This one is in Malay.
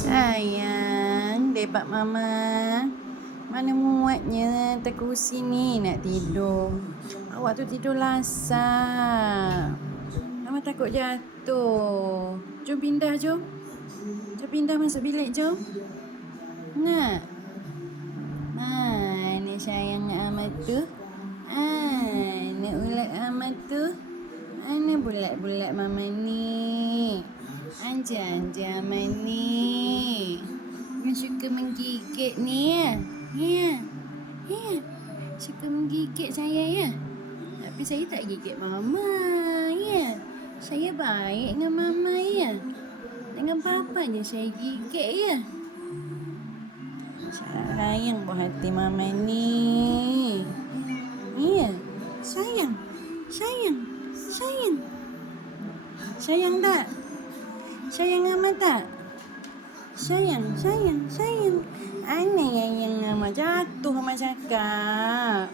Sayang, debat mama. Mana muatnya atas kerusi ni nak tidur. Awak tu tidur lasak. Mama takut jatuh. Jom pindah, jom. Jom pindah masuk bilik, jom. Nak? Mana sayang amat tu? Nak ulat amat tu? Mana bulat-bulat mama ni? Anja-anja amat ni. Yang suka menggigit ni ya? Ya. Ya. Suka menggigit saya ya? Tapi saya tak gigit mama ya. Saya baik dengan mama ya. Dengan papa je saya gigit ya. Sayang buat hati mama ni. Ya. Sayang. Sayang. Sayang. Sayang tak? Sayang amat tak? Sayang, sayang, sayang. Ana yang amat jatuh mama cakap.